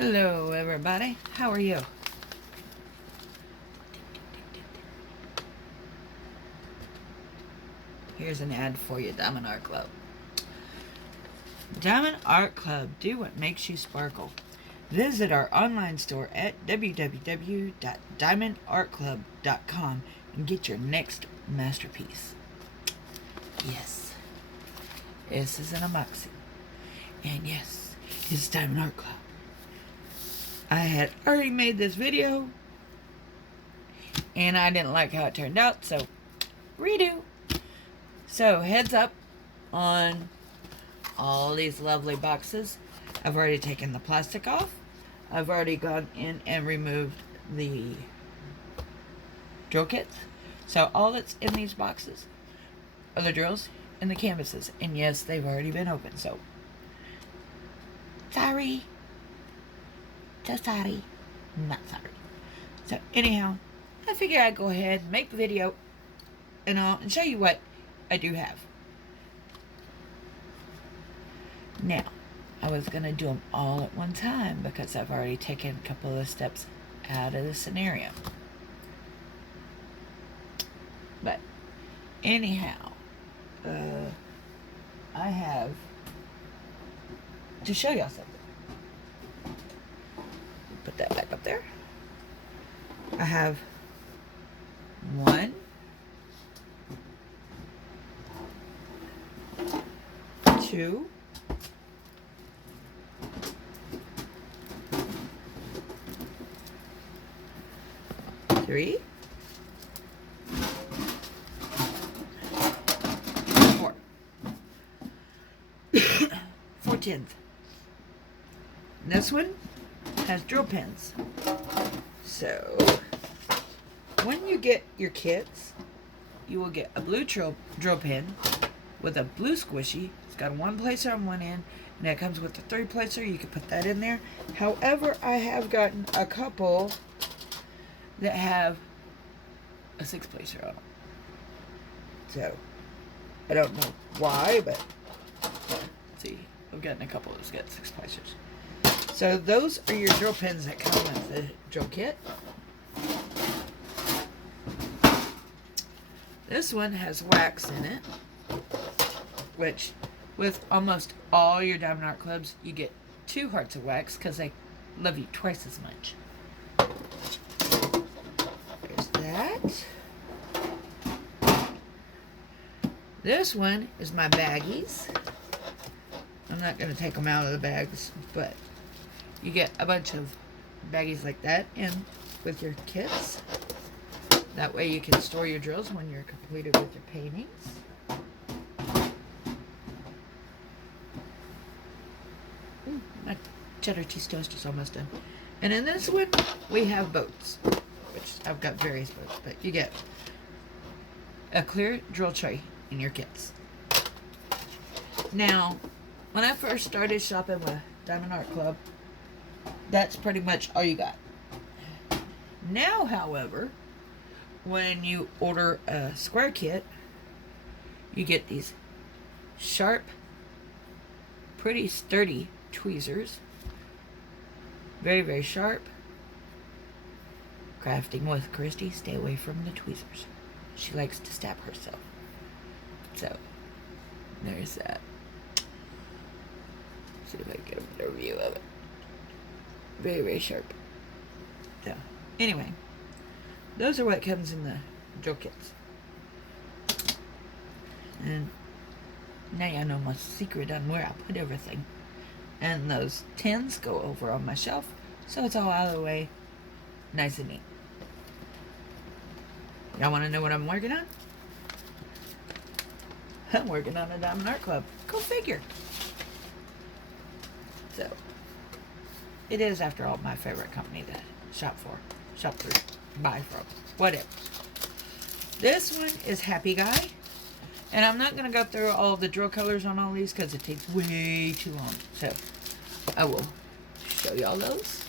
Hello everybody, how are you? Here's an ad for you, Diamond Art Club. Diamond Art Club, do what makes you sparkle. Visit our online store at www.diamondartclub.com and get your next masterpiece. Yes, this is an unboxing. And yes, it's Diamond Art Club. I had already made this video and I didn't like how it turned out, so redo. So heads up on all these lovely boxes. I've already taken the plastic off. I've already gone in and removed the drill kits. So all that's in these boxes are the drills and the canvases. And yes, they've already been opened, so sorry. So sorry. Not sorry. So anyhow, I figure I'd go ahead and make the video and show you what I do have. Now, I was going to do them all at one time because I've already taken a couple of the steps out of the scenario. But anyhow, I have to show y'all something. Put that back up there. I have 1, 2, 3, 4. 4 tins. This one has drill pins. So when you get your kits, you will get a blue drill pin with a blue squishy. It's got a 1 placer on one end, and it comes with a 3 placer. You can put that in there. However, I have gotten a couple that have a 6 placer on them. So I don't know why, but let's see, I've gotten a couple that's got 6 placers. So those are your drill pins that come with the drill kit. This one has wax in it, which with almost all your Diamond Art Clubs, you get 2 hearts of wax because they love you twice as much. There's that. This one is my baggies. I'm not going to take them out of the bags, but you get a bunch of baggies like that in with your kits. That way you can store your drills when you're completed with your paintings. My cheddar cheese toast is almost done. And in this one, we have boats, which I've got various boats, but you get a clear drill tray in your kits. Now, when I first started shopping with Diamond Art Club, that's pretty much all you got. Now, however, when you order a square kit, you get these sharp, pretty sturdy tweezers. Very, very sharp. Crafting with Christy, stay away from the tweezers. She likes to stab herself. So, there's that. See if I can get a better view of it. Very, very sharp. So, anyway, those are what comes in the drill kits. And now you know my secret on where I put everything. And those tins go over on my shelf, so it's all out of the way, nice and neat. Y'all want to know what I'm working on? I'm working on a Diamond Art Club. Go figure. So, it is, after all, my favorite company to shop through, buy from, whatever. This one is Happy Guy. And I'm not going to go through all the drill colors on all these because it takes way too long. So, I will show y'all those.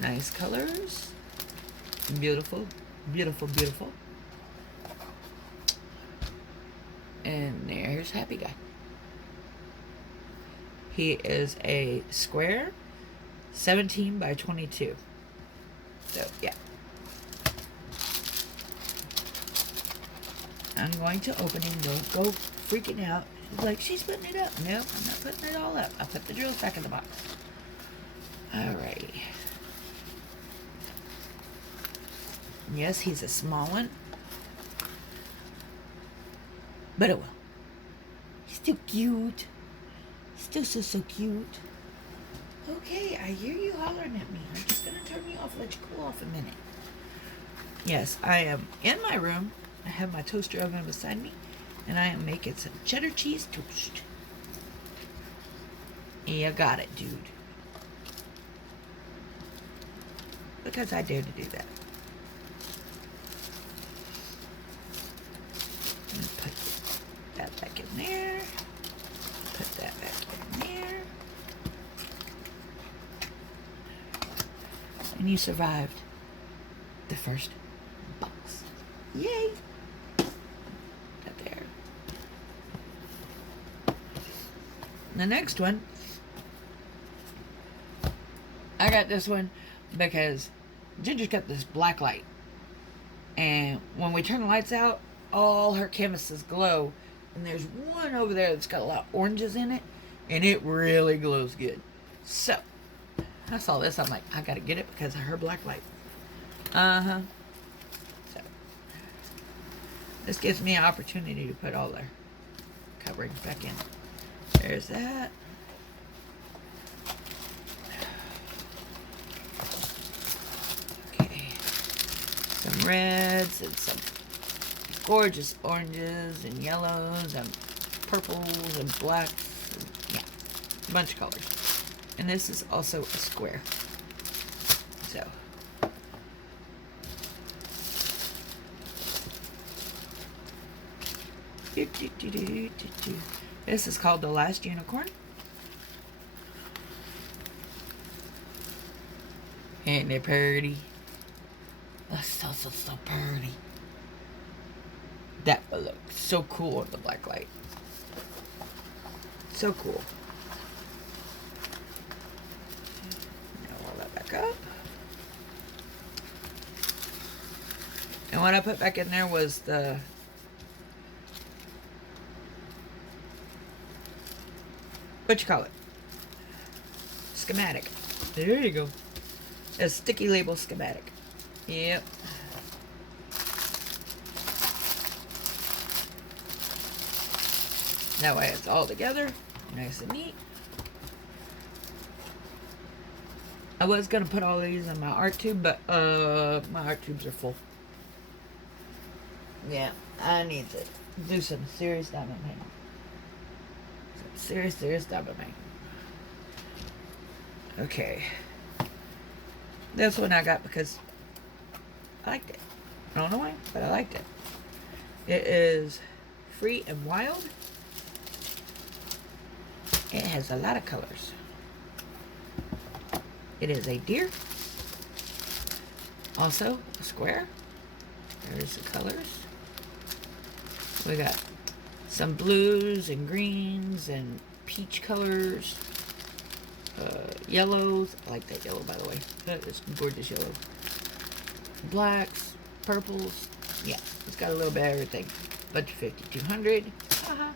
Nice colors. Beautiful, beautiful, beautiful. And there's Happy Guy. He is a square, 17 by 22. So, yeah. I'm going to open him. Don't go freaking out. She's like, she's putting it up. No, I'm not putting it all up. I'll put the drills back in the box. Alrighty. Yes, he's a small one. But it will. He's still cute. Still so cute. Okay, I hear you hollering at me. I'm just going to turn you off, let you cool off a minute. Yes, I am in my room. I have my toaster oven beside me. And I am making some cheddar cheese toast. You got it, dude. Because I dare to do that. Put that back in there. Put that back in there. And you survived the first box. Yay! That there. The next one, I got this one because Ginger's got this black light. And when we turn the lights out, all her canvases glow. And there's one over there that's got a lot of oranges in it. And it really glows good. So, I saw this. I'm like, I gotta get it because of her black light. So, this gives me an opportunity to put all their coverings back in. There's that. Okay. Some reds and some gorgeous oranges and yellows and purples and blacks. And, yeah, a bunch of colors. And this is also a square. So. This is called The Last Unicorn. Ain't they pretty? Oh, so pretty. That will look so cool in the black light. So cool. Now roll that back up. And what I put back in there was the what you call it? Schematic. There you go. A sticky label schematic. Yep. That way it's all together. Nice and neat. I was going to put all these in my art tube, but my art tubes are full. Yeah, I need to do some serious diamond painting. Some serious diamond painting. Okay. This one I got because I liked it. I don't know why, but I liked it. It is Free and Wild. It has a lot of colors. It is a deer. Also a square. There's the colors. We got some blues and greens and peach colors. Yellows. I like that yellow, by the way. That is gorgeous yellow. Blacks, purples. Yeah, it's got a little bit of everything. Bunch of 5200. Haha.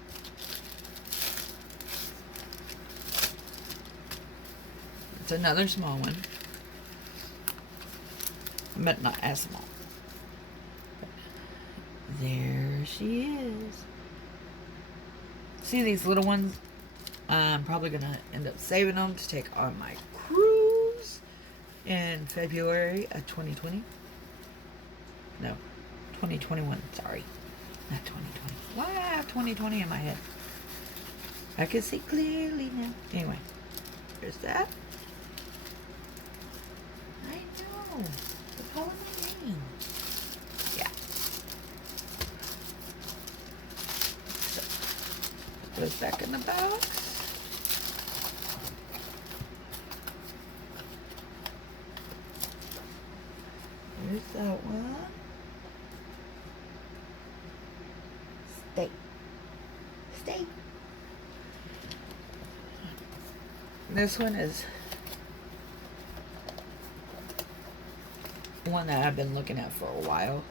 It's another small one. But not as small. There she is. See these little ones? I'm probably going to end up saving them to take on my cruise in February of 2020. No, 2021, sorry. Not 2020. Why do I have 2020 in my head? I can see clearly now. Anyway, there's that. I know. They're calling my name. Yeah. So, put those back in the box. There's that one. Stay. Stay. This one is one that I've been looking at for a while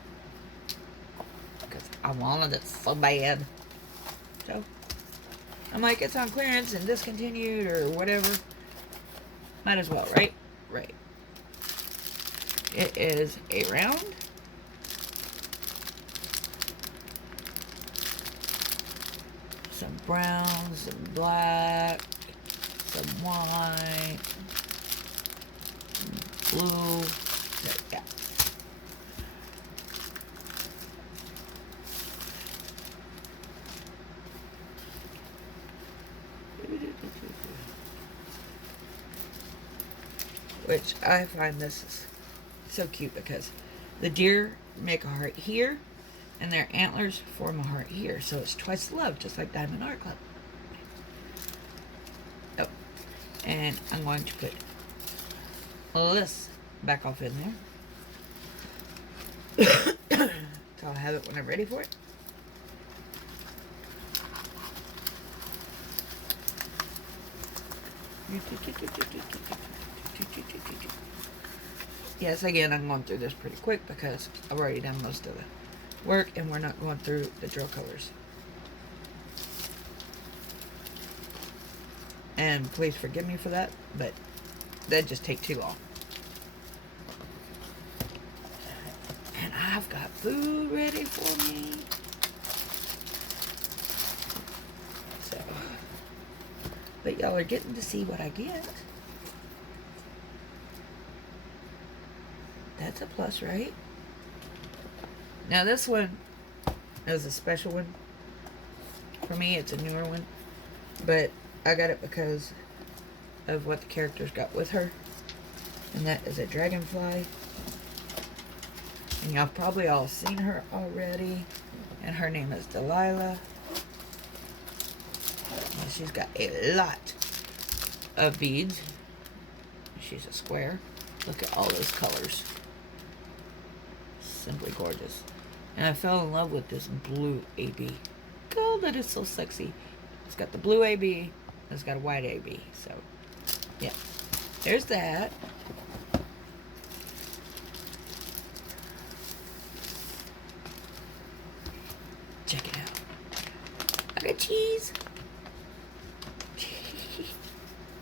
because I wanted it so bad. So I'm like, it's on clearance and discontinued or whatever. Might as well, right? Right. It is a round. Some brown, some black, some white, some blue. Yeah. Which I find this is so cute because the deer make a heart here and their antlers form a heart here. So it's twice love, just like Diamond Art Club. Oh, and I'm going to put this back off in there. So I'll have it when I'm ready for it. Yes, again, I'm going through this pretty quick because I've already done most of the work and we're not going through the drill colors. And please forgive me for that, but that'd just take too long. And I've got food ready for me. So, but y'all are getting to see what I get. That's a plus, right? Now this one is a special one. For me, it's a newer one. But I got it because of what the characters got with her. And that is a dragonfly. And y'all probably all seen her already. And her name is Delilah. And she's got a lot of beads. She's a square. Look at all those colors. Simply gorgeous. And I fell in love with this blue AB. God, that is so sexy. It's got the blue AB. And it's got a white AB. So, yeah. There's that. Check it out. I got cheese.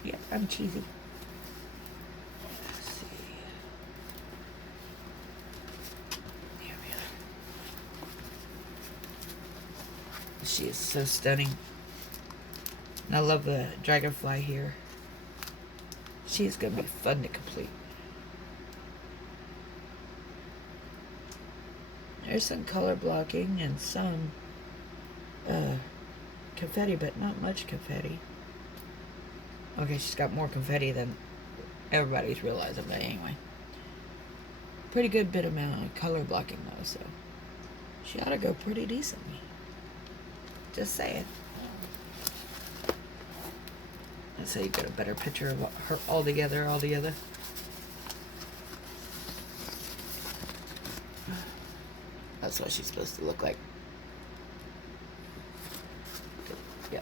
Yeah, I'm cheesy. She is so stunning. And I love the dragonfly here. She is going to be fun to complete. There's some color blocking and some confetti, but not much confetti. Okay, she's got more confetti than everybody's realizing, but anyway. Pretty good bit amount of color blocking though, so she ought to go pretty decently. Just saying. That's how you get a better picture of her all together. That's what she's supposed to look like. Yeah.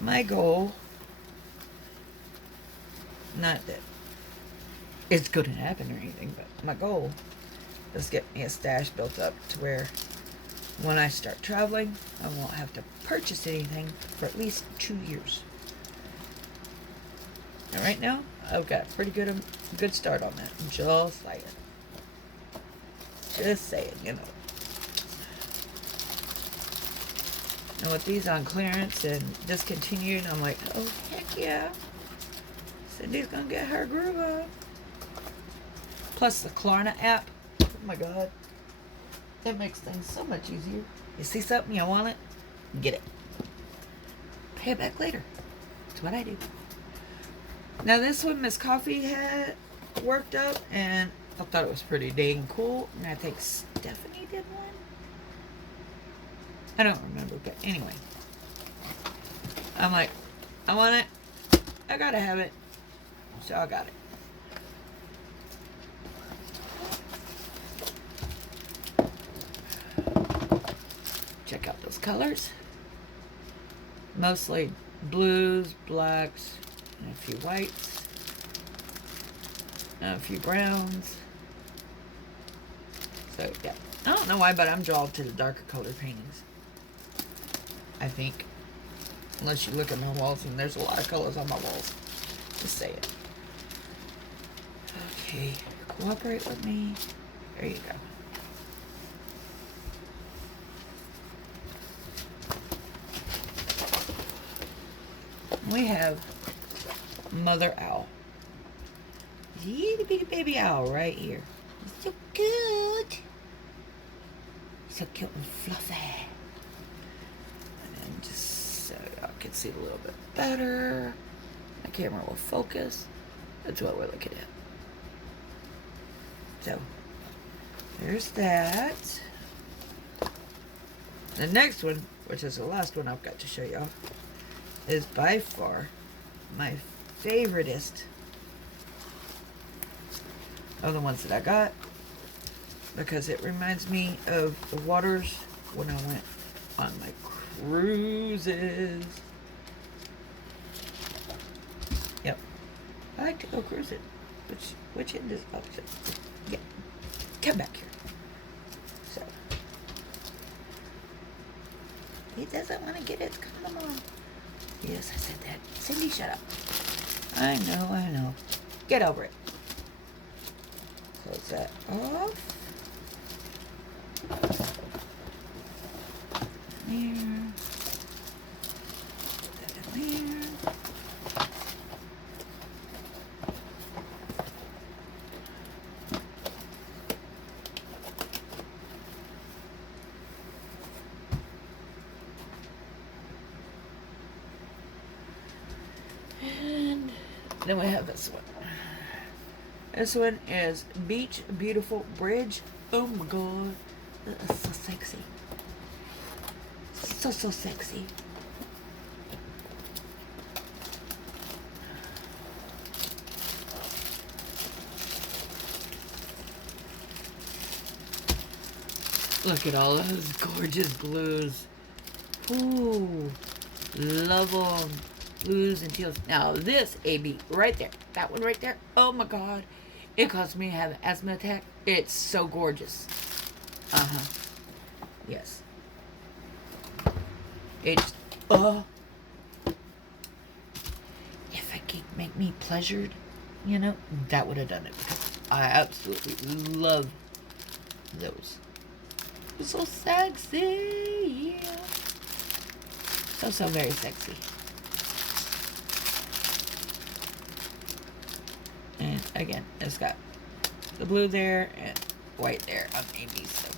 My goal, not that it's going to happen or anything, but my goal is to get me a stash built up to where when I start traveling, I won't have to purchase anything for at least 2 years. And right now, I've got a pretty good start on that. Just saying. Just saying, you know. And with these on clearance and discontinued, I'm like, oh, heck yeah. Cindy's going to get her groove on. Plus the Klarna app. Oh my God. It makes things so much easier. You see something, you want it, get it. Pay it back later. That's what I do. Now this one Miss Coffee had worked up and I thought it was pretty dang cool. And I think Stephanie did one. I don't remember, but anyway. I'm like, I want it. I gotta have it. So I got it. colors. Mostly blues, blacks, and a few whites, and a few browns. So, yeah. I don't know why, but I'm drawn to the darker colored paintings. I think. Unless you look at my walls, and there's a lot of colors on my walls. Just say it. Okay. Cooperate with me. There you go. We have Mother Owl. Itty bitty baby owl right here. It's so cute. So cute and fluffy. And then just so y'all can see a little bit better. The camera will focus. That's what we're looking at. So, there's that. The next one, which is the last one I've got to show y'all, is by far my favoriteest of the ones that I got, because it reminds me of the waters when I went on my cruises. Yep, I like to go cruising. Which end is opposite? Yeah, come back here. So he doesn't want to get his condom on. Yes, I said that. Cindy, shut up. I know. Get over it. Close that off. There. Put that in there. And then we have this one. This one is Beach Beautiful Bridge. Oh my god. That is so sexy. So sexy. Look at all those gorgeous blues. Ooh. Love them. Blues and teals. Now this AB right there. That one right there. Oh my god. It caused me to have an asthma attack. It's so gorgeous. Yes. It's if it could make me pleasured, you know, that would have done it, because I absolutely love those. It's so sexy. Yeah. So very sexy. And again, it's got the blue there and white there on Amy's. So,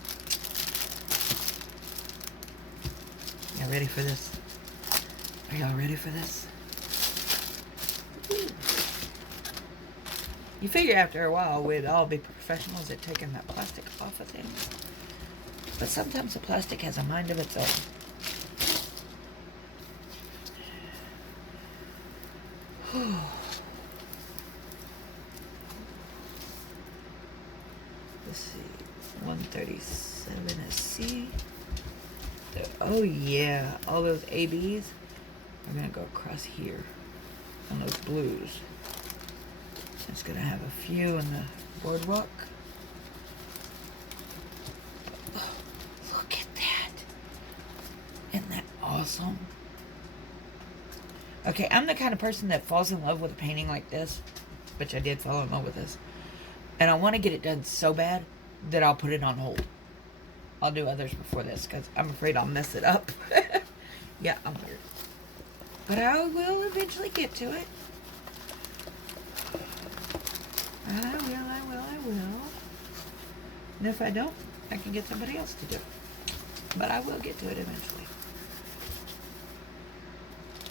y'all ready for this? Are y'all ready for this? You figure after a while we'd all be professionals at taking that plastic off of things. But sometimes the plastic has a mind of its own. Let's see, 137 is C. Oh yeah, all those ABs are gonna go across here on those blues. It's gonna have a few in the boardwalk. Oh, look at that. Isn't that awesome? Okay, I'm the kind of person that falls in love with a painting like this, which I did fall in love with this. And I want to get it done so bad that I'll put it on hold. I'll do others before this because I'm afraid I'll mess it up. Yeah, I'm weird. But I will eventually get to it. I will. And if I don't, I can get somebody else to do it. But I will get to it eventually.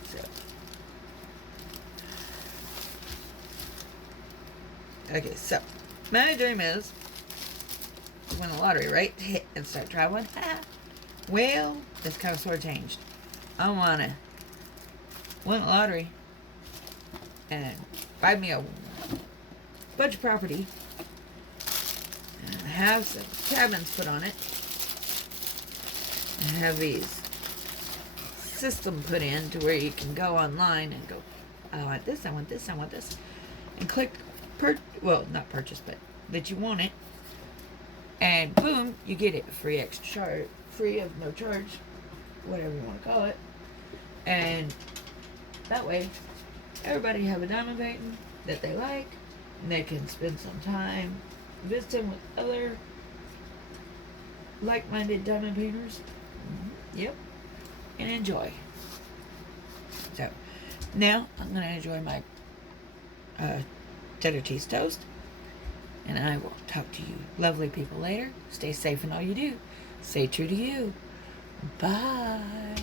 So. Okay, so my dream is to win the lottery, right? And start traveling. Well, this kind of sort of changed. I want to win the lottery and buy me a bunch of property and have some cabins put on it and have these system put in to where you can go online and go, I want this, I want this, I want this, and click well, not purchase, but that you want it, and boom, you get it free free of no charge, whatever you want to call it. And that way everybody have a diamond painting that they like, and they can spend some time visiting with other like-minded diamond painters. Yep. And enjoy. So now I'm going to enjoy my cheddar cheese toast, and I will talk to you lovely people later. Stay safe in all you do. Stay true to you. Bye.